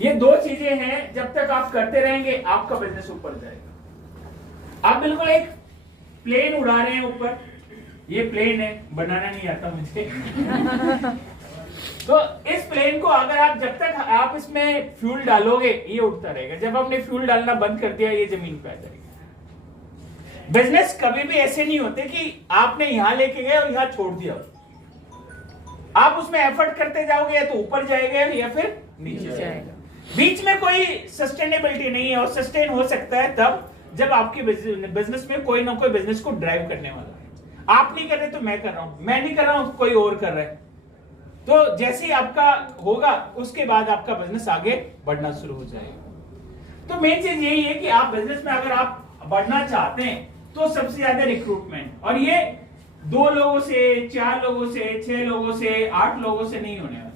ये दो चीजें हैं, जब तक आप करते रहेंगे आपका बिजनेस ऊपर जाएगा। आप बिल्कुल एक प्लेन उड़ा रहे हैं ऊपर, ये प्लेन है, बनाना नहीं आता मुझे तो इस प्लेन को अगर आप जब तक आप इसमें फ्यूल डालोगे ये उड़ता रहेगा, जब आपने फ्यूल डालना बंद कर दिया ये जमीन पे आ जाएगा। बिजनेस कभी भी ऐसे नहीं होते कि आपने यहां लेके गए और यहां छोड़ दिया, आप उसमें एफर्ट करते जाओगे या तो ऊपर जाएगा या फिर नीचे जाएगा। बीच में कोई सस्टेनेबिलिटी नहीं है, और सस्टेन हो सकता है तब जब आपके बिजनेस में कोई ना कोई बिजनेस को ड्राइव करने वाला है। आप नहीं कर रहे तो मैं कर रहा हूं, मैं नहीं कर रहा हूं तो कोई और कर रहा है। तो जैसे ही आपका होगा उसके बाद आपका बिजनेस आगे बढ़ना शुरू हो जाएगा। तो मेन चीज यही है कि आप बिजनेस में अगर आप बढ़ना चाहते हैं तो सबसे ज्यादा रिक्रूटमेंट, और ये 2 लोगों से, 4 लोगों से, 6 लोगों से, 8 लोगों से नहीं होने वाला।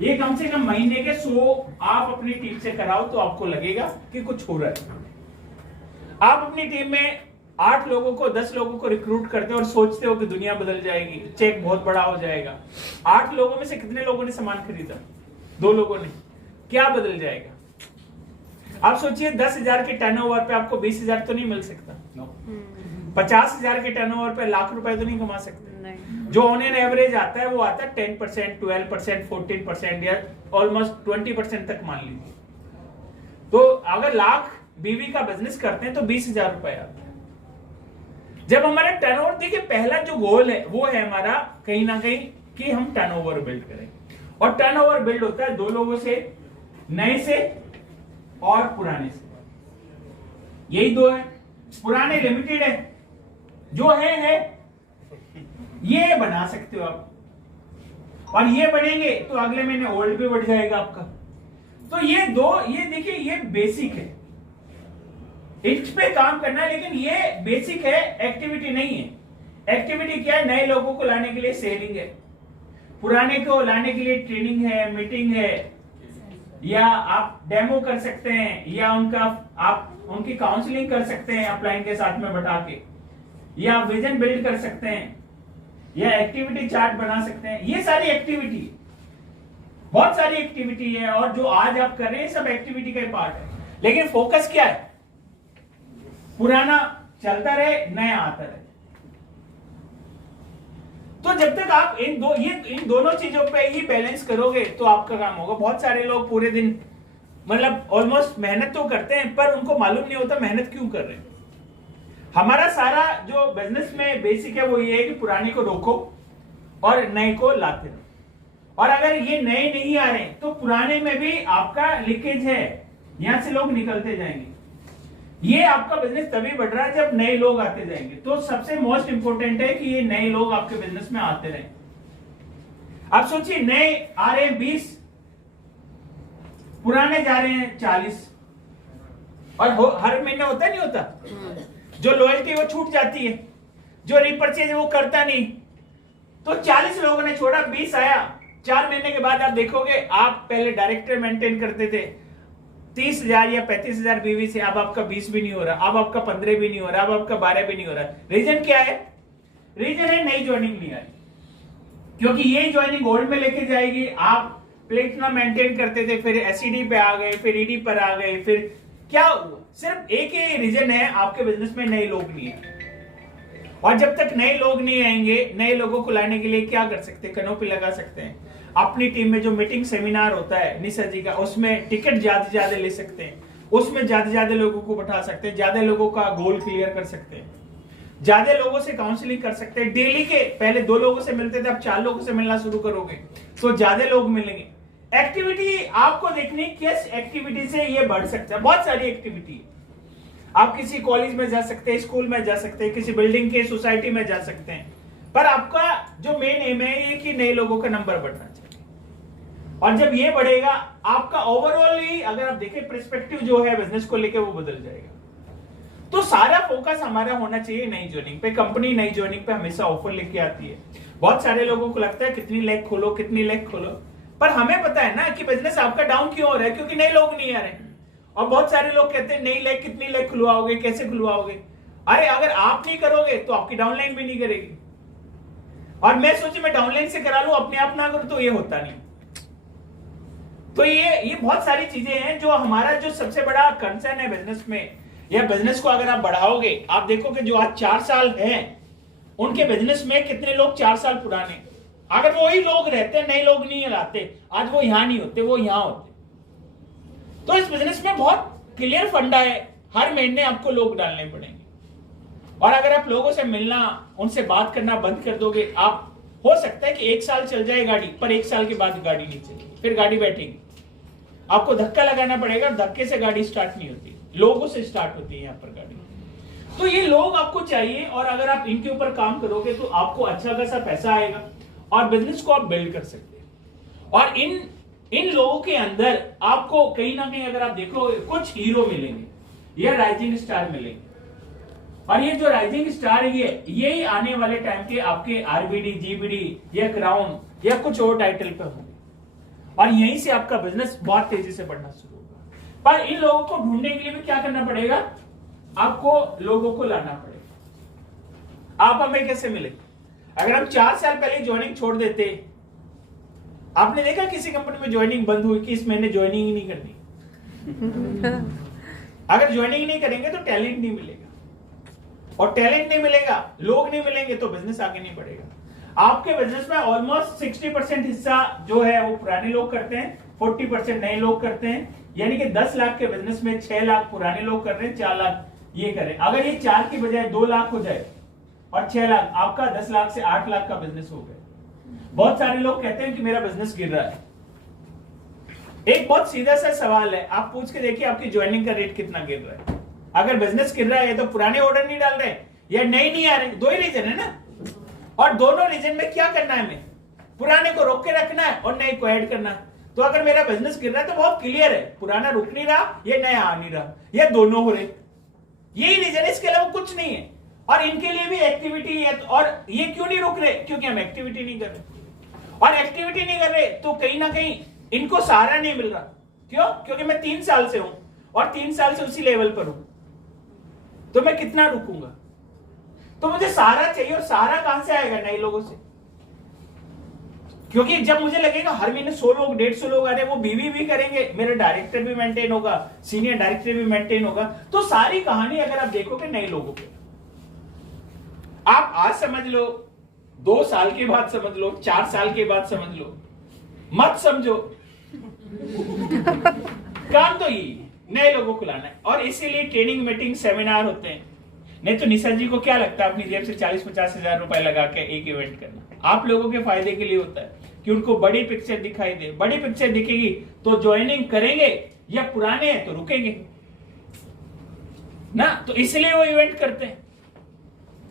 ये कम से कम महीने के 100 आप अपनी टीम से कराओ तो आपको लगेगा कि कुछ हो रहा है। आप अपनी टीम में 8 लोगों को, 10 लोगों को रिक्रूट करते हो और सोचते हो कि दुनिया बदल जाएगी, चेक बहुत बड़ा हो जाएगा। 8 लोगों में से कितने लोगों ने सामान खरीदा? 2 लोगों ने। क्या बदल जाएगा? आप सोचिए 10,000 के टर्नओवर पे आपको 20,000 तो नहीं मिल सकता। 50,000 के टर्नओवर पे लाख रुपए तो नहीं कमा सकते। जो ऑन एन एवरेज आता है वो आता है 10%, 12%, 14% या ऑलमोस्ट 20% तक मान लीजिए। तो अगर लाख बीवी का बिजनेस करते हैं तो 20,000 रुपए आता है। जब हमारा टर्नओवर, देखिए पहला जो गोल है वो है हमारा कहीं ना कहीं कि हम टर्नओवर बिल्ड करें, और टर्नओवर बिल्ड होता है 2 लोगों से, नए से और पुराने से। यही 2 है। पुराने लिमिटेड है, जो है ये बना सकते हो आप, और ये बढ़ेंगे तो अगले महीने ओल्ड भी बढ़ जाएगा आपका। तो ये 2, ये देखिए ये बेसिक है, इस पे काम करना है, लेकिन ये बेसिक है, एक्टिविटी नहीं है। एक्टिविटी क्या है? नए लोगों को लाने के लिए सेलिंग है, पुराने को लाने के लिए ट्रेनिंग है, मीटिंग है, या आप डेमो कर सकते हैं, या आप उनकी काउंसलिंग कर सकते हैं अपलाइन के साथ में बैठा के, या विजन बिल्ड कर सकते हैं, या एक्टिविटी चार्ट बना सकते हैं। ये सारी एक्टिविटी, बहुत सारी एक्टिविटी है, और जो आज आप कर रहे हैं सब एक्टिविटी का पार्ट है। लेकिन फोकस क्या है? पुराना चलता रहे, नया आता रहे। तो जब तक आप इन दोनों चीजों पे ही बैलेंस करोगे तो आपका काम होगा। बहुत सारे लोग पूरे दिन मतलब ऑलमोस्ट मेहनत तो करते हैं, पर उनको मालूम नहीं होता मेहनत क्यों कर रहे हैं। हमारा सारा जो बिजनेस में बेसिक है वो ये है कि पुराने को रोको और नए को लाते रहो, और अगर ये नए नहीं आ रहे तो पुराने में भी आपका लीकेज है, यहां से लोग निकलते जाएंगे। ये आपका बिजनेस तभी बढ़ रहा है जब नए लोग आते जाएंगे। तो सबसे मोस्ट इंपोर्टेंट है कि ये नए लोग आपके बिजनेस में आते रहे। आप सोचिए नए आ रहे हैं 20, पुराने जा रहे हैं 40, और हर महीने होता नहीं होता, जो लॉयल्टी वो छूट जाती है, जो रिपर्चेज वो करता नहीं। तो 40 लोगों ने छोड़ा, 20 आया। 4 महीने के बाद आप देखोगे, आप पहले डायरेक्टर मेंटेन करते थे 30,000 या 35,000 बीवी से, अब आपका 20 भी नहीं हो रहा, अब आपका 15 भी नहीं हो रहा, अब आपका 12 भी नहीं हो रहा। रीजन क्या है? रीजन है नई ज्वाइनिंग नहीं आई, क्योंकि ये ज्वाइनिंग गोल्ड में लेके जाएगी। आप प्लेटिनम मेंटेन करते थे, फिर एसईडी पे आ गए, फिर ईडी पर आ गए, फिर क्या हुआ? सिर्फ एक ही रीजन है, आपके बिजनेस में नए लोग नहीं है। और जब तक नए लोग नहीं आएंगे, नए लोगों को लाने के लिए क्या कर सकते हैं? कैनोपी लगा सकते हैं। अपनी टीम में जो मीटिंग सेमिनार होता है निशा जी का, उसमें टिकट ज्यादा से ज्यादा ले सकते हैं, उसमें ज्यादा से ज्यादा लोगों को बैठा सकते हैं, ज्यादा लोगों का गोल क्लियर कर सकते हैं, ज्यादा लोगों से काउंसलिंग कर सकते हैं। डेली के पहले 2 लोगों से मिलते थे, अब 4 लोगों से मिलना शुरू करोगे तो ज्यादा लोग मिलेंगे। एक्टिविटी आपको देखनी, किस एक्टिविटी से ये बढ़ सकता है। बहुत सारी एक्टिविटी, आप किसी कॉलेज में जा सकते हैं, स्कूल में जा सकते हैं, किसी बिल्डिंग के सोसाइटी में जा सकते हैं, पर आपका जो मेन एम है ये कि नए लोगों का नंबर बढ़ना चाहिए। और जब ये बढ़ेगा आपका ओवरऑल ही, अगर आप देखें पर्सपेक्टिव जो है बिजनेस को लेके, वो बदल जाएगा। तो सारा फोकस हमारा होना चाहिए नई ज्वाइनिंग पे। कंपनी नई ज्वाइनिंग पे हमेशा ऑफर लेके आती है। बहुत सारे लोगों को लगता है कितनी लाख खोलो, कितनी लाख खोलो, पर हमें पता है ना कि बिजनेस आपका डाउन क्यों हो रहा है, क्योंकि नए लोग नहीं आ रहे। और बहुत सारे लोग कहते हैं नई लाख कितनी लाख खुलवाओगे, कैसे खुलवाओगे? अरे अगर आप नहीं करोगे तो आपकी डाउनलाइन भी नहीं करेगी। और मैं सोची मैं डाउनलाइन से करा लूं, अपने आप ना करूं, तो ये होता नहीं। तो ये बहुत सारी चीजें हैं जो हमारा जो सबसे बड़ा कंसर्न है बिजनेस में, या बिजनेस को अगर आप बढ़ाओगे, आप देखोगे जो आज 4 साल हैं उनके बिजनेस में कितने लोग 4 साल पुराने, अगर वही लोग रहते, नए लोग नहीं लाते, आज वो यहां नहीं होते, वो यहां होते। तो इस बिजनेस में बहुत क्लियर फंडा है, हर महीने आपको लोग डालने पड़ेंगे, और अगर आप लोगों से मिलना, उनसे बात करना बंद कर दोगे, आप हो सकता है कि 1 साल चल जाए गाड़ी, पर 1 साल के बाद गाड़ी नहीं चलेगी, फिर गाड़ी बैठेगी, आपको धक्का लगाना पड़ेगा, धक्के से गाड़ी स्टार्ट नहीं होती, लोगों से स्टार्ट होती है यहाँ पर गाड़ी। तो ये लोग आपको चाहिए, और अगर आप इनके ऊपर काम करोगे तो आपको अच्छा खासा पैसा आएगा और बिजनेस को आप बिल्ड कर सकते हैं। और इन लोगों के अंदर आपको कहीं ना कहीं अगर आप देखो कुछ हीरो मिलेंगे या राइजिंग स्टार मिलेंगे, और ये जो राइजिंग स्टार यही आने वाले टाइम के आपके आरबीडी, जीबीडी या क्राउन या कुछ और टाइटल पे होंगे, और यहीं से आपका बिजनेस बहुत तेजी से बढ़ना शुरू होगा। पर इन लोगों को ढूंढने के लिए भी क्या करना पड़ेगा, आपको लोगों को लाना पड़ेगा। आप हमें कैसे मिले, अगर हम 4 साल पहले ज्वाइनिंग छोड़ देते, आपने देखा किसी कंपनी में ज्वाइनिंग बंद हुई कि इस महीने ज्वाइनिंग ही नहीं करनी। अगर ज्वाइनिंग नहीं करेंगे तो टैलेंट नहीं मिलेगा, और टैलेंट नहीं मिलेगा, लोग नहीं मिलेंगे, तो बिजनेस आगे नहीं बढ़ेगा। आपके बिजनेस में ऑलमोस्ट 60% हिस्सा जो है वो पुराने लोग करते हैं, 40% नए लोग करते हैं, यानी कि 10 लाख के बिजनेस में 6 लाख पुराने लोग कर रहे हैं, 4 लाख ये करें। अगर ये 4 की बजाय 2 लाख हो जाए और 6 लाख, आपका 10 लाख से 8 लाख का बिजनेस हो गया। बहुत सारे लोग कहते हैं कि मेरा बिजनेस गिर रहा है। एक बहुत सीधा सा सवाल है, आप पूछ के देखिए आपकी ज्वाइनिंग का रेट कितना गिर रहा है। अगर बिजनेस गिर रहा है तो पुराने ऑर्डर नहीं डाल रहे या नए नहीं आ रहे, 2 ही रीजन है ना, और दोनों रीजन में क्या करना है, हमें पुराने को रोक के रखना है और नए को ऐड करना है। तो अगर मेरा बिजनेस गिर रहा है तो बहुत क्लियर है, पुराना रुक नहीं रहा, ये नया आ नहीं रहा, या दोनों हो रहे, यही रीजन है, इसके अलावा कुछ नहीं है। और इनके लिए भी एक्टिविटी है, और ये क्यों नहीं रुक रहे, क्योंकि हम एक्टिविटी नहीं कर रहे, और एक्टिविटी नहीं कर रहे तो कहीं ना कहीं इनको सहारा नहीं मिल रहा। क्यों? क्योंकि मैं 3 साल से हूं और 3 साल से उसी लेवल पर हूं, तो मैं कितना रुकूंगा, तो मुझे सहारा चाहिए, और सहारा कहां से आएगा, नए लोगों से। क्योंकि जब मुझे लगेगा हर महीने 100 लोग 150 लोग आ रहे हैं, वो बीवी भी करेंगे, मेरा डायरेक्टर भी मेंटेन होगा, सीनियर डायरेक्टर भी मेंटेन होगा, तो सारी कहानी अगर आप देखोगे नए लोगों पे। आप आज समझ लो, 2 साल के बाद समझ लो, 4 साल के बाद समझ लो, मत समझो, काम तो यही नए लोगों को लाना है। और इसीलिए ट्रेनिंग, मीटिंग, सेमिनार होते हैं। नहीं तो निशा जी को क्या लगता है अपनी जेब से 40-50 हजार रुपए लगा के एक इवेंट करना? आप लोगों के फायदे के लिए होता है कि उनको बड़ी पिक्चर दिखाई दे। बड़ी पिक्चर दिखेगी तो ज्वाइनिंग करेंगे, या पुराने हैं तो रुकेंगे ना, तो इसलिए वो इवेंट करते हैं।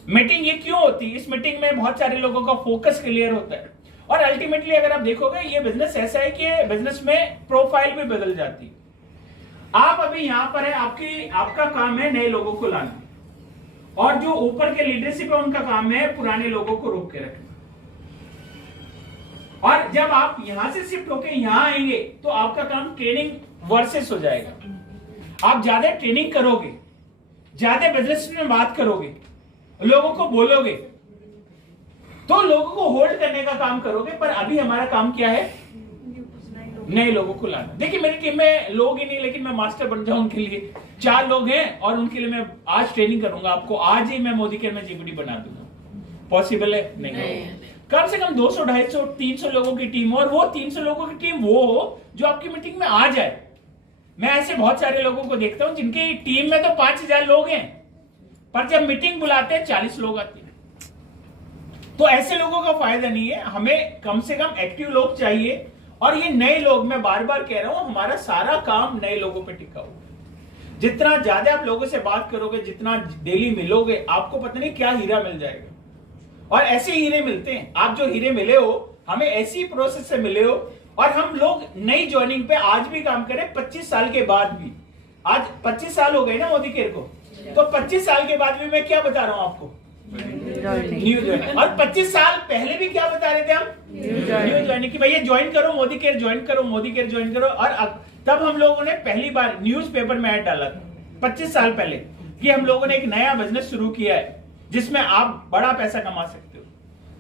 मीटिंग ये क्यों होती है? इस मीटिंग में बहुत सारे लोगों का फोकस क्लियर होता है, और अल्टीमेटली अगर आप देखोगे ये बिजनेस ऐसा है कि बिजनेस में प्रोफाइल भी बदल जाती है। आप अभी यहां पर है, आपका काम है नए लोगों को लाना, और जो ऊपर के लीडरशिप है उनका काम है पुराने लोगों को रोक के रखना। और जब आप यहां से शिफ्ट होके यहां आएंगे तो आपका काम ट्रेनिंग वर्सेस हो जाएगा। आप ज्यादा ट्रेनिंग करोगे, ज्यादा बिजनेस में बात करोगे, लोगों को बोलोगे, तो लोगों को होल्ड करने का काम करोगे। पर अभी हमारा काम क्या है? नए लोगों को लाना। देखिए मेरी टीम में लोग ही नहीं, लेकिन मैं मास्टर बन जाऊं उनके लिए। 4 लोग हैं और उनके लिए मैं आज ट्रेनिंग करूंगा आपको। आज ही मैं मोदी केयर में जीबीडी बना दूंगा। पॉसिबल है? नहीं। कम से कम 200, 250, 300 लोगों की टीम हो, और वो 300 लोगों की टीम वो हो जो आपकी मीटिंग में आ जाए। मैं ऐसे बहुत सारे लोगों को देखता हूं जिनकी टीम में तो 5000 लोग हैं, पर जब मीटिंग बुलाते हैं 40 लोग आते हैं। तो ऐसे लोगों का फायदा नहीं है। हमें कम से कम एक्टिव लोग चाहिए, और ये नए लोग, मैं बार बार कह रहा हूं, हमारा सारा काम नए लोगों पे टिका हुआ। जितना ज्यादा आप लोगों से बात करोगे, जितना डेली मिलोगे, आपको पता नहीं क्या हीरा मिल जाएगा। और ऐसे हीरे मिलते हैं। आप जो हीरे मिले हो, हमें ऐसी प्रोसेस से मिले हो, और हम लोग नई ज्वाइनिंग पे आज भी काम करें 25 साल के बाद भी। आज 25 साल हो गए ना मोदी केयर को, तो 25 साल के बाद भी मैं क्या बता रहा हूं आपको? New joining. और 25 साल पहले भी क्या बता रहे थे हम? न्यू ज्वाइनिंग की भैया ज्वाइन करो मोदी केयर, ज्वाइन करो मोदी केयर, ज्वाइन करो। और तब हम लोगों ने पहली बार न्यूज़पेपर में ऐड डाला था 25 साल पहले कि हम लोगों ने एक नया बिजनेस शुरू किया है जिसमें आप बड़ा पैसा कमा सकते हो।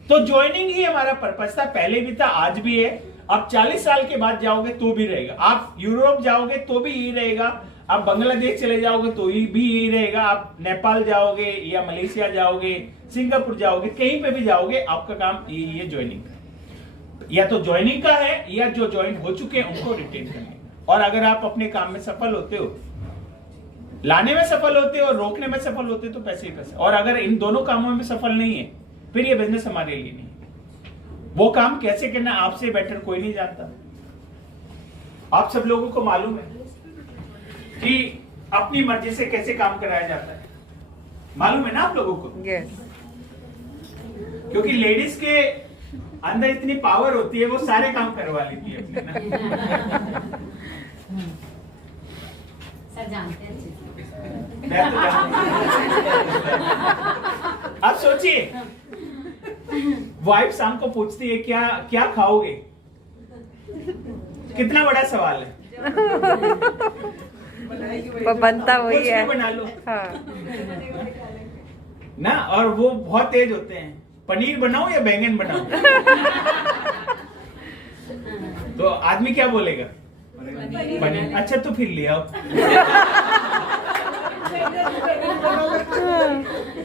तो ज्वाइनिंग ही हमारा पर्पस था, पहले भी था, आज भी है। आप 40 साल के बाद जाओगे तो भी रहेगा, आप यूरोप जाओगे तो भी यही रहेगा, आप बांग्लादेश चले जाओगे तो भी यही रहेगा, आप नेपाल जाओगे या मलेशिया जाओगे, सिंगापुर जाओगे, कहीं पे भी जाओगे आपका काम यही है, ज्वाइनिंग का। या तो ज्वाइनिंग का है या जो ज्वाइन हो चुके हैं उनको रिटेन करने। और अगर आप अपने काम में सफल होते हो, लाने में सफल होते हो और रोकने में सफल होते हो तो पैसे ही पैसे। और अगर इन दोनों कामों में सफल नहीं है फिर ये बिजनेस हमारे लिए नहीं है। वो काम कैसे करना आपसे बेटर कोई नहीं जानता। आप सब लोगों को मालूम है कि अपनी मर्जी से कैसे काम कराया जाता है, मालूम है ना आप लोगों को? yes. क्योंकि लेडीज के अंदर इतनी पावर होती है, वो सारे काम करवा लेती है अपने ना। सर जानते हैं मैं तो आप सोचिए, वाइफ शाम को पूछती है क्या क्या खाओगे, कितना बड़ा सवाल है। बनता वही कुछ है। भी बना लो हाँ। ना, और वो बहुत तेज होते हैं, पनीर बनाओ या बैंगन बनाओ तो आदमी क्या बोलेगा? पनीर। अच्छा तो फिर ले आओ।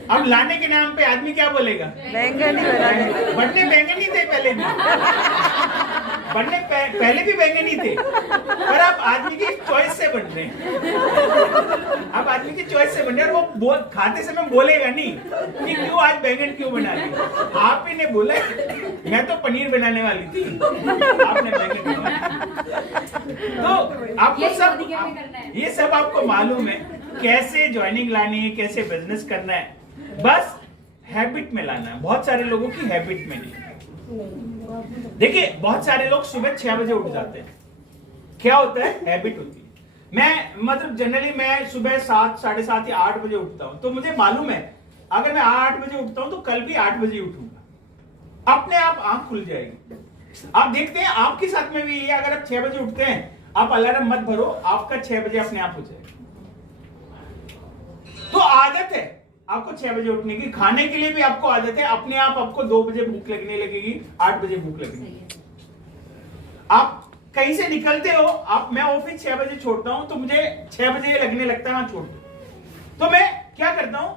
अब लाने के नाम पे आदमी क्या बोलेगा? बैंगन ही बनाने। बनने बैंगन ही थे पहले भी, बनने पहले भी बैंगन ही थे, पर अब आदमी की चॉइस से बन रहे हैं। अब आदमी की चॉइस से बन रहे हैं और वो खाते समय बोलेगा नहीं कि क्यों आज बैंगन क्यों बना रही। आप ही ने बोला मैं तो पनीर बनाने वाली थी, आपने बैंगन बनाया। तो आपको सब ये सब आपको मालूम है कैसे ज्वाइनिंग लानी है, कैसे बिजनेस करना है, बस हैबिट में लाना है। बहुत सारे लोगों की हैबिट में नहीं। देखिए बहुत सारे लोग सुबह 6 बजे उठ जाते हैं, क्या होता है? हैबिट होती है। मैं मतलब जनरली मैं सुबह 7, 7:30 या 8 बजे उठता हूं, तो मुझे मालूम है अगर मैं 8 बजे उठता हूं तो कल भी 8 बजे उठूंगा, अपने आप आंख खुल जाएगी। आप देखते हैं आपके साथ में भी ये, अगर आप 6 बजे उठते हैं आप अलार्म मत भरो, आपका 6 बजे अपने आप हो जाएगा। तो आदत है आपको 6 बजे उठने की, खाने के लिए भी आपको आदत है, अपने आप आपको 2 बजे भूख लगने लगेगी, 8 बजे भूख लगेगी। आप कहीं से निकलते हो, आप मैं ऑफिस 6 बजे छोड़ता हूं तो मुझे 6 बजे लगने लगता है मैं छोड़ दूं, तो मैं क्या करता हूं,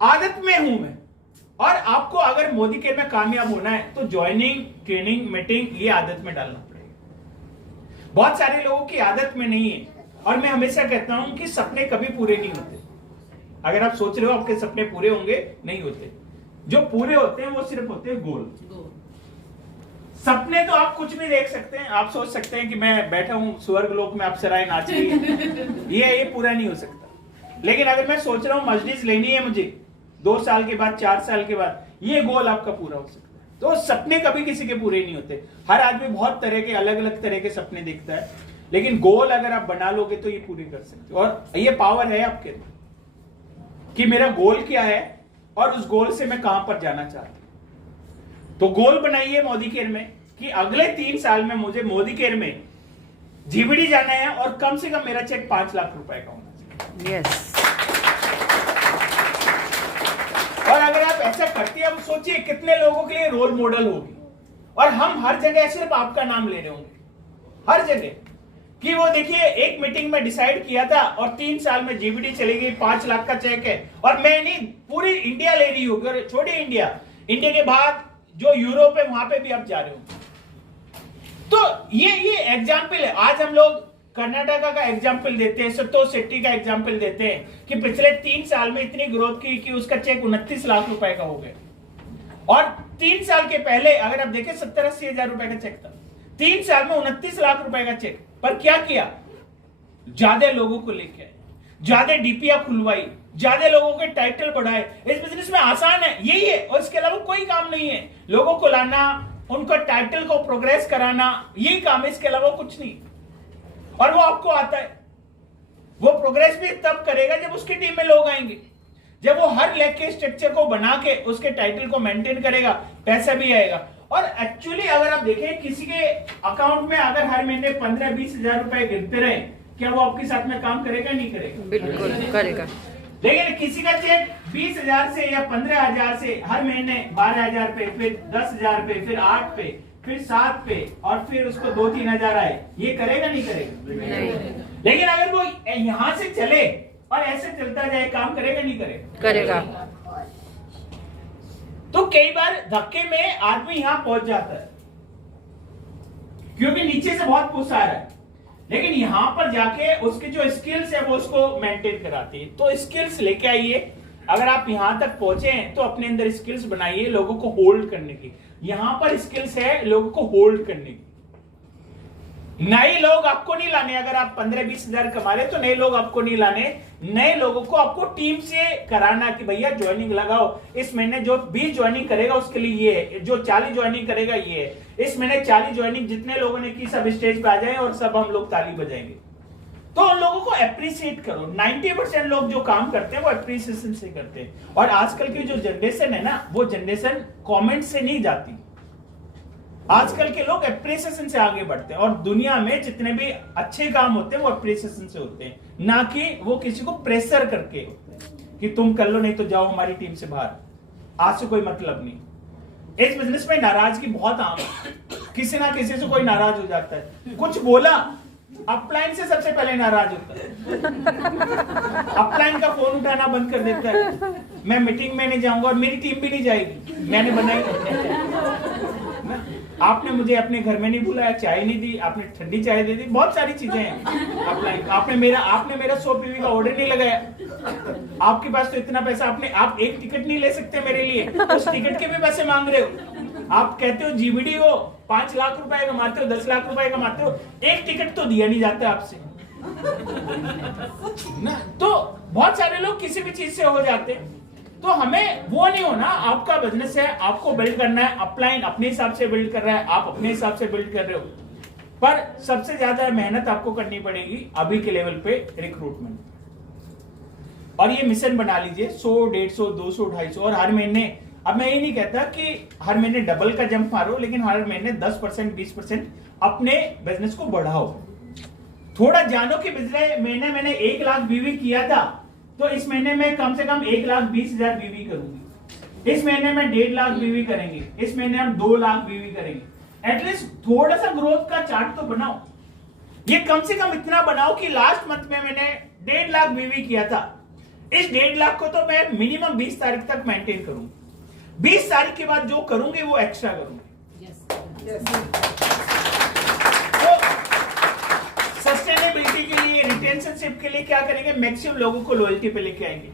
आदत में हूं मैं। और आपको अगर मोदी केयर में कामयाब होना है तो ज्वाइनिंग, ट्रेनिंग, मीटिंग ये आदत में डालना पड़ेगा। बहुत सारे लोगों की आदत में नहीं है, और मैं हमेशा कहता हूं कि सपने कभी पूरे नहीं होते। अगर आप सोच रहे हो आपके सपने पूरे होंगे, नहीं होते। जो पूरे होते हैं वो सिर्फ होते हैं गोल। सपने तो आप कुछ भी देख सकते हैं, आप सोच सकते हैं कि मैं बैठा हूं स्वर्ग लोक में अप्सराएं नाच रही हैं, ये पूरा नहीं हो सकता। लेकिन अगर मैं सोच रहा हूं मर्सिडीज लेनी है मुझे 2 साल के बाद, 4 साल के बाद, ये गोल आपका पूरा हो सकता है। तो सपने कभी किसी के पूरे नहीं होते। हर आदमी बहुत तरह के, अलग अलग तरह के सपने देखता है, लेकिन गोल अगर आप बना लोगे तो ये पूरे कर सकते हो। और ये पावर है आपके कि मेरा गोल क्या है और उस गोल से मैं कहां पर जाना चाहता हूं। तो गोल बनाइए मोदी केयर में कि अगले 3 साल में मुझे मोदी केयर में जीबीडी जाना है और कम से कम मेरा चेक 5 लाख रुपए का होना चाहिए। यस। और अगर आप ऐसा करते हैं, अब सोचिए कितने लोगों के लिए रोल मॉडल होगी। और हम हर जगह सिर्फ आपका नाम ले रहे होंगे, हर जगह, कि वो देखिए एक मीटिंग में डिसाइड किया था और 3 साल में जीबीडी चली गई, 5 लाख का चेक है, और मैं नहीं पूरी इंडिया ले रही हूँ। छोड़िए इंडिया, इंडिया के बाद जो यूरोप है वहां पे भी आप जा रहे हो। तो ये एग्जाम्पल है। आज हम लोग कर्नाटका का एग्जाम्पल देते हैं, संतोष शेट्टी का एग्जाम्पल देते हैं कि पिछले 3 साल में इतनी ग्रोथ की कि उसका चेक 29 लाख रुपए का हो गया। और 3 साल के पहले अगर आप देखें 70-80 हजार रुपए का चेक था, 3 साल में 29 लाख रुपए का चेक। पर क्या किया? ज्यादा लोगों को लेके आए, ज्यादा डीपीआर खुलवाई, ज्यादा लोगों के टाइटल बढ़ाए। इस बिजनेस में आसान है यही है, और इसके अलावा कोई काम नहीं है। लोगों को लाना, उनका टाइटल को प्रोग्रेस कराना, यही काम है, इसके अलावा कुछ नहीं। और वो आपको आता है। वो प्रोग्रेस भी तब करेगा जब उसकी टीम में लोग आएंगे, जब वो हर लेग के स्ट्रक्चर को बना के उसके टाइटल को मेंटेन करेगा, पैसा भी आएगा। और एक्चुअली अगर आप देखें किसी के अकाउंट में अगर हर महीने 15-20 हजार रुपए गिरते रहे, क्या वो आपके साथ में काम करेगा? नहीं करेगा, बिल्कुल करेगा। लेकिन किसी का चेक 20 हजार से या 15 हजार से हर महीने 12 हजार पे, फिर 10 हजार पे, फिर 8 पे, फिर 7 पे और फिर उसको 2-3 हजार आए, ये करेगा नहीं करेगा? नहीं लेकिन अगर वो यहां से चले और ऐसे चलता जाए, काम करेगा नहीं करेगा? करेगा। तो कई बार धक्के में आदमी यहां पहुंच जाता है क्योंकि नीचे से बहुत पुश आ रहा है, लेकिन यहां पर जाके उसकी जो स्किल्स है वो उसको मेंटेन कराती है। तो स्किल्स लेके आइए। अगर आप यहां तक पहुंचे हैं तो अपने अंदर स्किल्स बनाइए लोगों को होल्ड करने की। यहां पर स्किल्स है लोगों को होल्ड करने की। नए लोग आपको नहीं लाने। अगर आप 15-20 हजार कमा रहे तो नए लोग आपको नहीं लाने। नए लोगों को आपको टीम से कराना कि भैया ज्वाइनिंग लगाओ, इस महीने जो 20 ज्वाइनिंग करेगा उसके लिए ये है, जो 40 ज्वाइनिंग करेगा ये है, इस महीने 40 ज्वाइनिंग जितने लोगों ने की सब स्टेज पे आ जाए और सब हम लोग ताली बजाएंगे। तो उन लोगों को अप्रिशिएट करो। 90% लोग जो काम करते हैं वो अप्रिसिएशन से करते हैं। और आजकल की जो जनरेशन है ना, वो जनरेशन कमेंट से नहीं जाती। आजकल के लोग अप्रिसिएशन से आगे बढ़ते हैं। और दुनिया में जितने भी अच्छे काम होते हैं वो अप्रिसिएशन से होते हैं, ना कि वो किसी को प्रेशर करके होते हैं कि तुम कर लो नहीं तो जाओ हमारी टीम से बाहर, आज से कोई मतलब नहीं। इस बिजनेस में नाराजगी बहुत आम है। किसी ना किसी से कोई नाराज हो जाता है। कुछ बोला, अपलाइन से सबसे पहले नाराज होता है। अपलाइन का फोन उठाना बंद कर देता है। मैं मीटिंग में नहीं जाऊंगा और मेरी टीम भी नहीं जाएगी, मैंने बनाई। आपने मुझे अपने घर में नहीं बुलाया, चाय नहीं दी, आपने ठंडी चाय दे दी, बहुत सारी चीजें हैं। अपलाइन आपने मेरा 100 पीवी का ऑर्डर नहीं लगाया। आपके पास तो इतना पैसा, आप एक टिकट नहीं ले सकते मेरे लिए, उस टिकट के भी पैसे मांग रहे हो। आप कहते हो जीबीडी हो, 5 लाख रुपए कमाते हो, 10 लाख रुपए कमाते हो, एक टिकट तो दिया नहीं जाता आपसे ना। तो बहुत सारे लोग किसी भी चीज से हो जाते हैं। तो हमें वो नहीं होना। आपका बिजनेस है, आपको बिल्ड करना है। अपलाइन अपने हिसाब से बिल्ड कर रहा है, आप अपने हिसाब से बिल्ड कर रहे हो, पर सबसे ज्यादा मेहनत आपको करनी पड़ेगी अभी के लेवल पे रिक्रूटमेंट। और ये मिशन बना लीजिए 100, 150, 200, 250 और हर महीने। अब मैं ये नहीं कहता कि हर महीने डबल का जंप मारो, लेकिन हर महीने 10%, 20% अपने बिजनेस को बढ़ाओ। थोड़ा जानो कि पिछले महीने मैंने 1 लाख बीवी किया था, तो इस महीने में कम से कम 1,20,000 बीवी करूंगी। इस महीने में 1.5 लाख बीवी करेंगे, इस महीने हम 2 लाख बीवी करेंगे। एटलीस्ट थोड़ा सा ग्रोथ का चार्ट तो बनाओ। ये कम से कम इतना बनाओ कि लास्ट मंथ में मैंने 1.5 लाख बीवी किया था, इस 1.5 लाख को तो मैं मिनिमम 20 तारीख तक मेंटेन करूंगी। 20 तारीख के बाद जो करूंगी वो एक्स्ट्रा करूंगी। सस्टेनेबिलिटी के लिए, रिटेंशनशिप के लिए क्या करेंगे? मैक्सिमम लोगों को लॉयल्टी पे लेके आएंगे।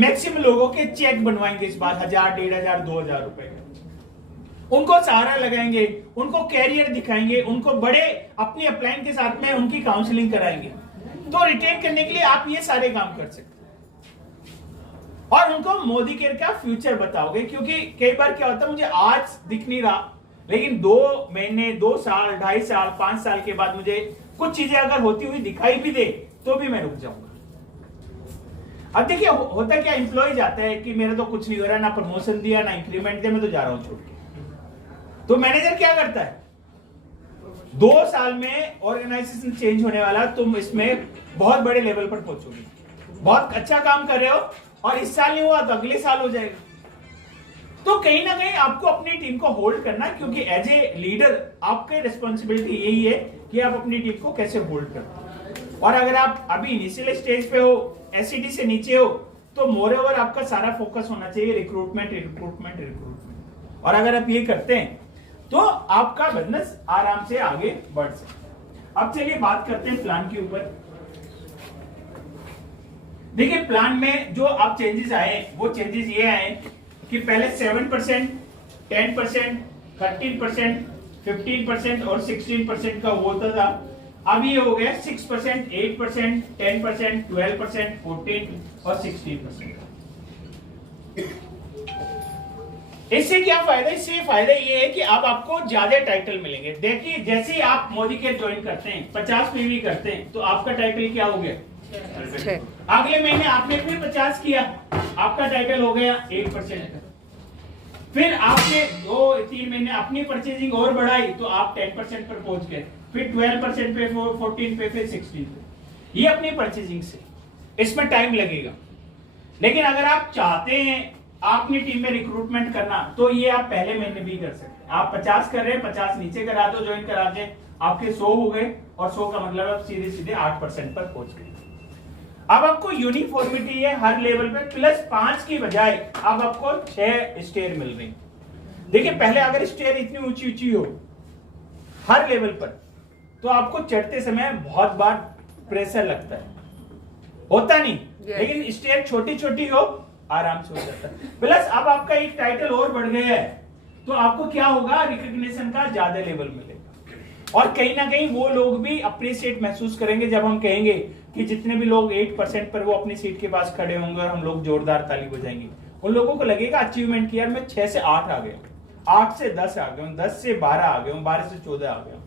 मैक्सिमम लोगों के चेक बनवाएंगे इस बार 1000, 1500, 2000 रुपए का। उनको सहारा लगाएंगे, उनको कैरियर दिखाएंगे, उनको बड़े अपनी अपलाइन के साथ में उनकी काउंसलिंग कराएंगे। तो रिटेन करने के लिए आप ये सारे काम कर सकते हैं। और उनको मोदी केयर का फ्यूचर बताओगे, क्योंकि कई बार क्या होता है, मुझे आज दिख नहीं रहा, लेकिन 2 महीने, 2 साल, 2.5 साल, 5 साल के बाद मुझे कुछ चीजें अगर होती हुई दिखाई भी दे तो भी मैं रुक जाऊंगा। अब देखिए होता क्या, एम्प्लॉय जाता है कि मेरा तो कुछ नहीं हो रहा, ना प्रमोशन दिया, ना इंक्रीमेंट दिया, मैं तो जा रहा हूं छोड़ के। तो मैनेजर क्या करता है, 2 साल में ऑर्गेनाइजेशन चेंज होने वाला, तुम इसमें बहुत बड़े लेवल पर पहुंचोगे, बहुत अच्छा काम कर रहे हो, और इस साल नहीं हुआ तो अगले साल हो जाएगा। तो कहीं ना कहीं आपको अपनी टीम को होल्ड करना, क्योंकि एज ए लीडर आपकी रिस्पॉन्सिबिलिटी यही है कि आप अपनी टीम को कैसे होल्ड करते। और अगर आप अभी इनिशियल स्टेज पे हो, एसईडी से नीचे हो, तो मोर ओवर आपका सारा फोकस होना चाहिए रिक्रूटमेंट, रिक्रूटमेंट, रिक्रूटमेंट। और अगर आप ये करते हैं तो आपका बिजनेस आराम से आगे बढ़ सकता है। अब चलिए बात करते हैं प्लान के ऊपर। देखिए प्लान में जो आप चेंजेस आए, वो चेंजेस ये आए कि पहले 7%, 10%, 13%, 15% और 16% का होता था। अब ये हो गया 6%, 8%, 10%, 12%, 14% और 16%। इससे क्या फायदा? इससे फायदा ये है कि अब आपको ज्यादा टाइटल मिलेंगे। देखिए जैसे ही आप मोदी केयर ज्वाइन करते हैं, 50 पीवी करते हैं, तो आपका टाइटल क्या हो गया? 6। अगले महीने आपने फिर 50 किया, आपका टाइटल हो गया 1%। फिर आपने 2-3 महीने अपनी परचेजिंग और बढ़ाई तो आप 10% पर पहुंच गए, फिर 12% पे, 14 पे, फिर 16 पे। ये अपनी परचेजिंग से, इसमें टाइम लगेगा। लेकिन अगर आप चाहते हैं आपने टीम में रिक्रूटमेंट करना, तो ये आप पहले महीने भी कर सकते हैं। आप 50 कर रहे हैं, 50 नीचे करा दो, ज्वाइन करा दे, आपके 100 हो गए, और 100 का मतलब आप सीधे सीधे 8% पर पहुंच गए। अब आपको यूनिफॉर्मिटी है हर लेवल पे, +5 की बजाय अब आपको 6 स्टेयर मिल रही। देखिए पहले अगर स्टेयर इतनी ऊंची ऊंची हो हर लेवल पर, तो आपको चढ़ते समय बहुत बार प्रेशर लगता है, होता नहीं। लेकिन स्टेयर छोटी छोटी हो, आराम से हो जाता है। प्लस अब आपका एक टाइटल और बढ़ गया है, तो आपको क्या होगा, रिकॉग्निशन का ज्यादा लेवल मिलेगा। और कहीं ना कहीं वो लोग भी अप्रिशिएट महसूस करेंगे जब हम कहेंगे कि जितने भी लोग 8% पर वो अपनी सीट के पास खड़े होंगे और हम लोग जोरदार ताली बजाएंगे, उन लोगों को लगेगा अचीवमेंट किया, मैं 6 से 8 आ गया, 8 से 10 आ गया, 10 से 12 आ गया, 12 से 14 आ गया।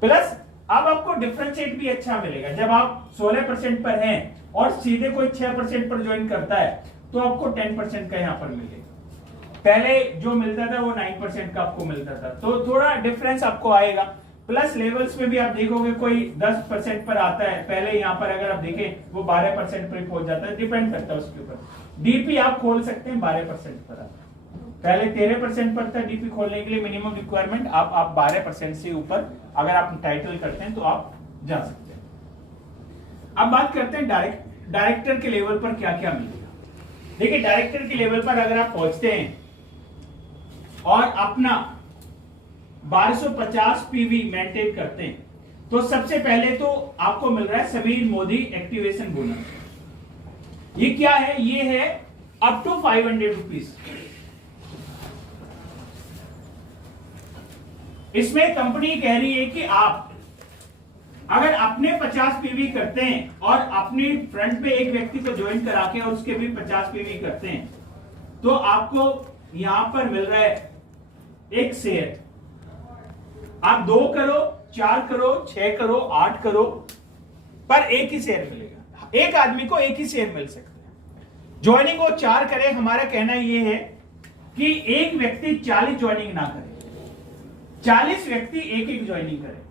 प्लस अब आपको डिफरेंशिएट भी अच्छा मिलेगा। जब आप 16% पर हैं और सीधे कोई 6% पर ज्वाइन करता है, तो आपको 10% का यहाँ पर मिलेगा। पहले जो मिलता था वो 9% का आपको मिलता था, तो थोड़ा डिफरेंस आपको आएगा। प्लस लेवल्स में भी आप देखोगे कोई 10% पर आता है, पहले यहाँ पर अगर आप देखें वो 12% पर पहुंच जाता है, डिपेंड करता है उसके ऊपर। डीपी आप खोल सकते हैं 12% पर आता है, पहले 13% पर था डीपी खोलने के लिए मिनिमम रिक्वायरमेंट, आप 12% से ऊपर अगर आप टाइटल करते हैं तो आप जा सकते हैं। अब बात करते हैं डायरेक्टर के लेवल पर क्या क्या मिलेगा। देखिए डायरेक्टर के लेवल पर अगर आप पहुंचते हैं और अपना 1250 पीवी मेंटेन करते हैं, तो सबसे पहले तो आपको मिल रहा है समीर मोदी एक्टिवेशन बोनस। ये क्या है, ये है अप टू 500 रुपीज। इसमें कंपनी कह रही है कि आप अगर अपने 50 पीवी करते हैं और अपनी फ्रंट पे एक व्यक्ति को ज्वाइन करा के और उसके भी 50 पीवी करते हैं, तो आपको यहां पर मिल रहा है एक शेयर। आप 2 करो, 4 करो, 6 करो, 8 करो, पर एक ही शेयर मिलेगा। एक आदमी को एक ही शेयर मिल सकता है। ज्वाइनिंग वो 4 करे, हमारा कहना यह है कि एक व्यक्ति 40 ज्वाइनिंग ना करे, 40 व्यक्ति एक एक ज्वाइनिंग करे,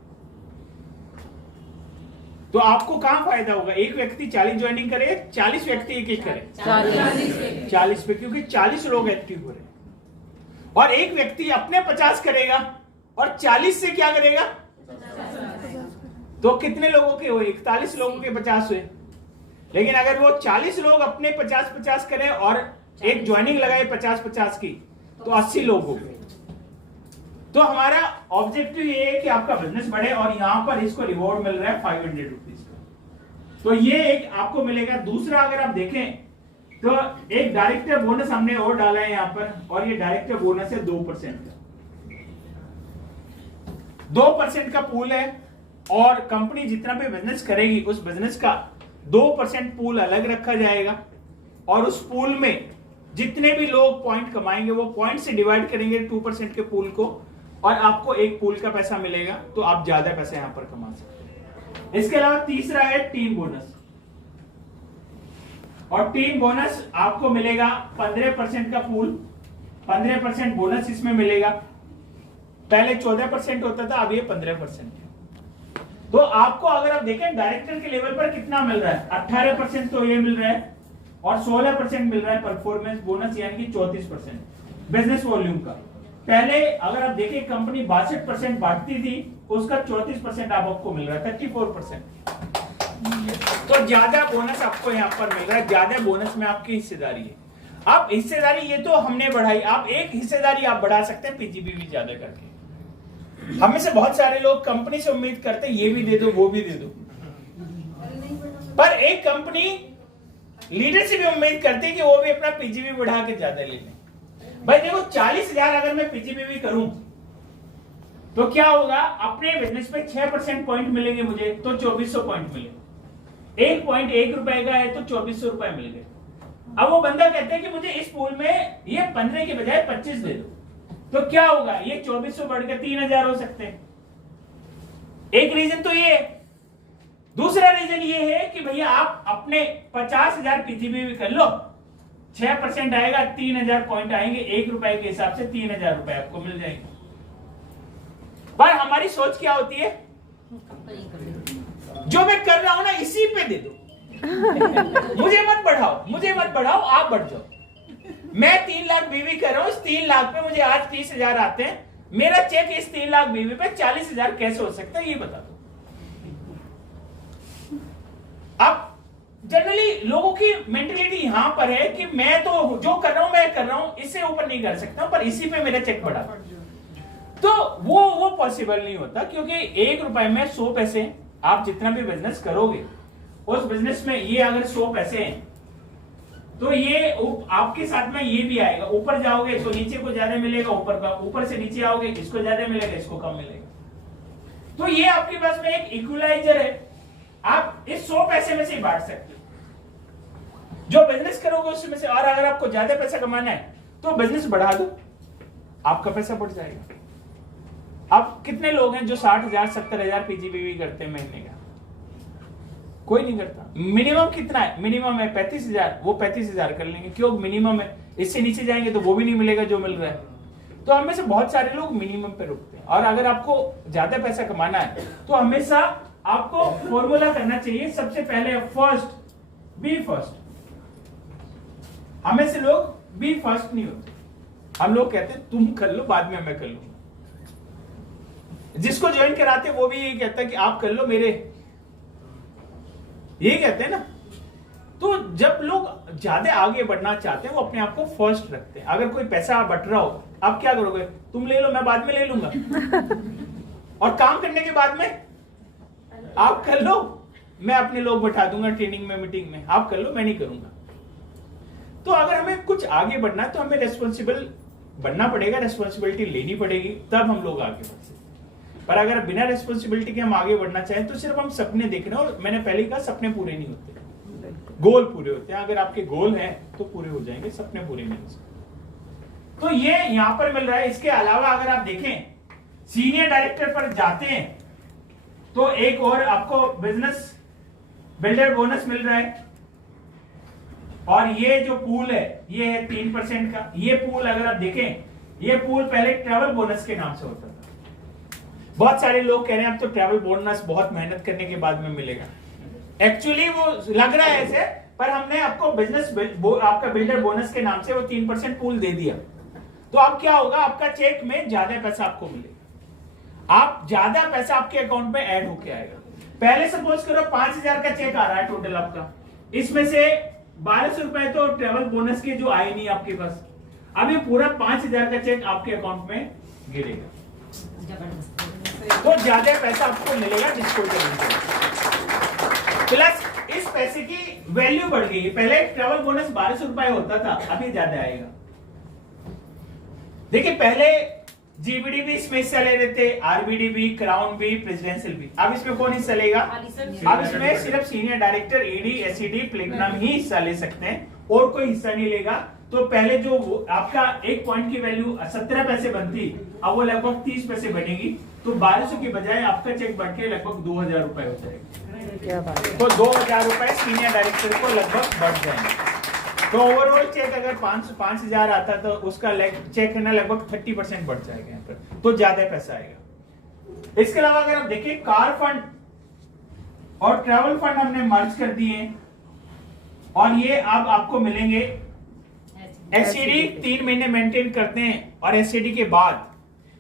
तो आपको कहां फायदा होगा। एक व्यक्ति 40 ज्वाइनिंग करे, 40 व्यक्ति एक एक करे, 40 पे, क्योंकि 40 लोग एक्टिव हो रहे हैं। और एक व्यक्ति अपने 50 करेगा और 40 से क्या करेगा, तो कितने लोगों के हुए, 41 लोगों के 50 हुए। लेकिन अगर वो 40 लोग अपने 50-50 करें और एक ज्वाइनिंग लगाए 50-50 की, तो 80 लोग हो गए। तो हमारा ऑब्जेक्टिव ये है कि आपका बिजनेस बढ़े, और यहां पर इसको रिवॉर्ड मिल रहा है 500 रुपीज का, तो ये एक आपको मिलेगा। दूसरा अगर आप देखें तो एक डायरेक्टर बोनस हमने और डाला है यहां पर, और ये डायरेक्टर बोनस है 2% का। 2% का पूल है, और कंपनी जितना भी बिजनेस करेगी उस बिजनेस का 2% पूल अलग रखा जाएगा, और उस पूल में जितने भी लोग पॉइंट कमाएंगे वो पॉइंट से डिवाइड करेंगे 2% के पूल को, और आपको एक पूल का पैसा मिलेगा, तो आप ज्यादा पैसा यहां पर कमा सकते हैं। इसके अलावा तीसरा है टीम बोनस, और टीम बोनस आपको मिलेगा 15% का पूल, 15% बोनस इसमें मिलेगा। पहले 14% होता था, अब ये 15% है। तो आपको अगर आप देखें डायरेक्टर के लेवल पर कितना मिल रहा है, 18% तो ये मिल रहा है, और 16% मिल रहा है परफॉर्मेंस बोनस, यानी कि 34% बिजनेस वॉल्यूम का। पहले अगर आप देखें कंपनी 62% बांटती थी, उसका 34% आपको मिल रहा है, 34%। तो ज्यादा बोनस आपको यहाँ पर मिल रहा है, ज्यादा बोनस में आपकी हिस्सेदारी है। अब हिस्सेदारी ये तो हमने बढ़ाई, आप एक हिस्सेदारी आप बढ़ा सकते हैं पीजीबी भी ज्यादा करके। हमें से बहुत सारे लोग कंपनी से उम्मीद करते हैं ये भी दे दो वो भी दे दो, पर एक कंपनी लीडर से भी उम्मीद करती है कि वो भी अपना पीजीबी बढ़ा के ज्यादा ले लें। भाई देखो 40,000 अगर मैं पीजीबी भी करूं तो क्या होगा, अपने बिजनेस पे 6% पॉइंट मिलेंगे मुझे, तो 2400 पॉइंट मिले। एक पॉइंट 1 रुपए का है तो 2400 रुपए मिल गए। अब वो बंदा कहते हैं कि मुझे इस पूल में ये 15 के बजाय 25 दे दो, तो क्या होगा, ये 2400 बढ़कर 3000 हो सकते हैं। एक रीजन तो ये है। दूसरा रीजन ये है कि भैया आप अपने 50,000 पीजीबी भी कर लो, 6% आएगा, 3000 पॉइंट आएंगे, 1 रुपए के हिसाब से 3000 रुपए आपको मिल जाएंगे। पर हमारी सोच क्या होती है, जो मैं कर रहा हूं ना इसी पे दे दो, मुझे मत बढ़ाओ, आप बढ़ जाओ। मैं 3 लाख बीवी कर रहा हूं, इस 3 लाख पे मुझे आज 30,000 आते हैं, मेरा चेक इस 3 लाख बीवी पे 40,000 कैसे हो सकता है, ये बता दो। अब जनरली लोगों की मेंटेलिटी यहां पर है कि मैं तो जो कर रहा हूं मैं कर रहा हूं, इससे ऊपर नहीं कर सकता, पर इसी पे मेरा चेक बढ़ा। तो वो पॉसिबल नहीं होता, क्योंकि 1 रुपए में 100 पैसे। आप जितना भी बिजनेस करोगे उस बिजनेस में ये अगर 100 पैसे हैं तो ये आपके साथ में ये भी आएगा। ऊपर जाओगे तो नीचे को ज्यादा मिलेगा, ऊपर से नीचे आओगे इसको ज्यादा मिलेगा, इसको कम मिलेगा। तो ये आपके पास में एक इक्वलाइजर है, आप इस 100 पैसे में से बांट सकते हो जो बिजनेस करोगे उसमें से। और अगर आपको ज्यादा पैसा कमाना है तो बिजनेस बढ़ा दो, आपका पैसा बढ़ जाएगा। अब कितने लोग हैं जो 60,000 70,000 पीजीबीवी करते हैं महीने का? कोई नहीं करता। मिनिमम कितना है? मिनिमम है 35,000, वो 35,000 कर लेंगे। क्यों मिनिमम है? इससे नीचे जाएंगे तो वो भी नहीं मिलेगा जो मिल रहा है। तो हमें से बहुत सारे लोग मिनिमम पे रुकते हैं। और अगर आपको ज्यादा पैसा कमाना है तो हमेशा आपको फॉर्मूला करना चाहिए। सबसे पहले फर्स्ट, बी फर्स्ट। हमें से लोग बी फर्स्ट नहीं होते, हम लोग कहते हैं तुम कर लो बाद में मैं कर लूंगा। जिसको ज्वाइन कराते वो भी ये कहता है कि आप कर लो मेरे, ये कहते हैं ना। तो जब लोग ज्यादा आगे बढ़ना चाहते हैं वो अपने आप को फर्स्ट रखते हैं। अगर कोई पैसा बट रहा हो, आप क्या करोगे? तुम ले लो मैं बाद में ले लूंगा। और काम करने के बाद में आप कर लो, मैं अपने लोग बैठा दूंगा ट्रेनिंग में, मीटिंग में, आप कर लो मैं नहीं करूंगा। तो अगर हमें कुछ आगे बढ़ना है तो हमें रेस्पॉन्सिबल बनना पड़ेगा, रेस्पॉन्सिबिलिटी लेनी पड़ेगी, तब हम लोग आगे बढ़ सकते हैं। पर अगर बिना रेस्पॉन्सिबिलिटी के हम आगे बढ़ना चाहें तो सिर्फ हम सपने देखना, और मैंने पहले ही कहा सपने पूरे नहीं होते, गोल पूरे होते हैं। अगर आपके गोल हैं तो पूरे हो जाएंगे, सपने पूरे नहीं हो सकते। तो ये यहां पर मिल रहा है। इसके अलावा अगर आप देखें सीनियर डायरेक्टर पर जाते हैं तो एक और आपको बिजनेस बिल्डर बोनस मिल रहा है। और ये जो पूल है ये है 3% का। ये पूल अगर आप देखें, ये पूल पहले ट्रैवल बोनस के नाम से होता था। बहुत सारे लोग कह रहे हैं अब तो ट्रैवल बोनस बहुत मेहनत करने के बाद में मिलेगा। एक्चुअली वो लग रहा है ऐसे, पर हमने आपको बिजनेस आपका बिल्डर बोनस के नाम से वो 3% पूल दे दिया। तो अब क्या होगा? आपका चेक में ज्यादा पैसा आपको मिलेगा, आप ज्यादा पैसा आपके अकाउंट में ऐड होके आएगा। पहले सपोज करो 5,000 का चेक आ रहा है टोटल आपका, इसमें से 1200 रुपए तो ट्रैवल बोनस के जो आए नहीं आपके पास, अब ये पूरा 5,000 का चेक आपके अकाउंट में गिरेगा। तो ज्यादा पैसा आपको मिलेगा डिस्पोजेबल। प्लस इस पैसे की वैल्यू बढ़ गई। पहले ट्रैवल बोनस 1200 रुपए होता था, अभी ज्यादा आएगा। देखिए पहले जीबीडी भी इसमें हिस्सा ले रहे थे, आरबीडी भी, क्राउन भी, प्रेसिडेंशियल भी। अब इसमें कौन हिस्सा लेगा? अब इसमें सिर्फ senior director, ED, SED, platinum ही हिस्सा ले सकते हैं, और कोई हिस्सा नहीं लेगा। तो पहले जो आपका 1 पॉइंट की वैल्यू 17 पैसे बनती, अब वो लगभग 30 पैसे बनेगी। तो 1200 की बजाय आपका चेक बढ़ के लगभग 2,000 रुपए हो जाएगा। तो 2,000 रुपए सीनियर डायरेक्टर को लगभग बढ़ जाएंगे। तो ओवरऑल चेक अगर 5,000 आता तो उसका चेक है ना लगभग 30% बढ़ जाएगा यहाँ पर, तो ज्यादा पैसा आएगा। इसके अलावा अगर आप देखें कार फंड और ट्रैवल फंड हमने मर्ज कर दिए, और ये अब आपको मिलेंगे। एससीडी 3 महीने मेंटेन करते हैं, और एससीडी के बाद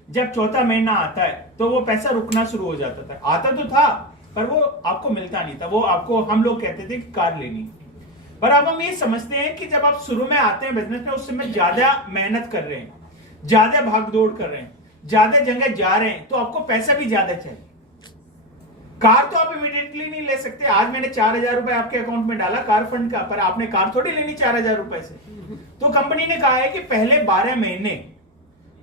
जब चौथा महीना आता है तो वो पैसा रुकना शुरू हो जाता था। आता तो था पर वो आपको मिलता नहीं था। वो आपको हम लोग कहते थे कि कार लेनी। पर अब हम ये समझते हैं कि जब आप शुरू में आते हैं बिजनेस में, उस समय ज्यादा मेहनत कर रहे हैं, ज्यादा भागदौड़ कर रहे हैं, ज्यादा जगह जा रहे हैं, तो आपको पैसा भी ज्यादा चाहिए। कार तो आप इमीडिएटली नहीं ले सकते। आज मैंने 4,000 रुपए आपके अकाउंट में डाला कार फंड का, पर आपने कार थोड़ी लेनी 4,000 रुपए से। तो कंपनी ने कहा है कि पहले 12 महीने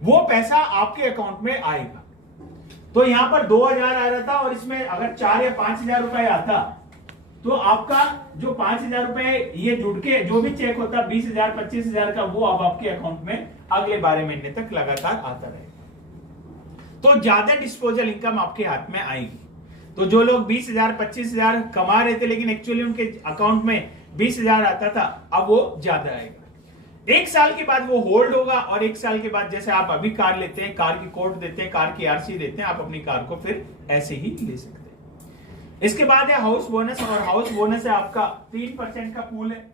वो पैसा आपके अकाउंट में आएगा। तो यहां पर 2,000 आ रहा था, और इसमें अगर 4 या 5,000 रुपए आता तो आपका जो 5,000 रुपए ये जुड़ के जो भी चेक होता 20,000 25,000 का, वो अब आपके अकाउंट में अगले 12 महीने तक लगातार आता रहेगा। तो ज्यादा डिस्पोजल इनकम आपके हाथ में आएगी। तो जो लोग 20,000 25,000 कमा रहे थे लेकिन एक्चुअली उनके अकाउंट में 20,000 आता था, अब वो ज्यादा आएगा। 1 साल के बाद वो होल्ड होगा, और 1 साल के बाद जैसे आप अभी कार लेते हैं, कार की कोट देते हैं, कार की आरसी देते हैं, आप अपनी कार को फिर ऐसे ही ले सकते हैं। इसके बाद है हाउस बोनस, और हाउस बोनस है आपका 3% का पूल है।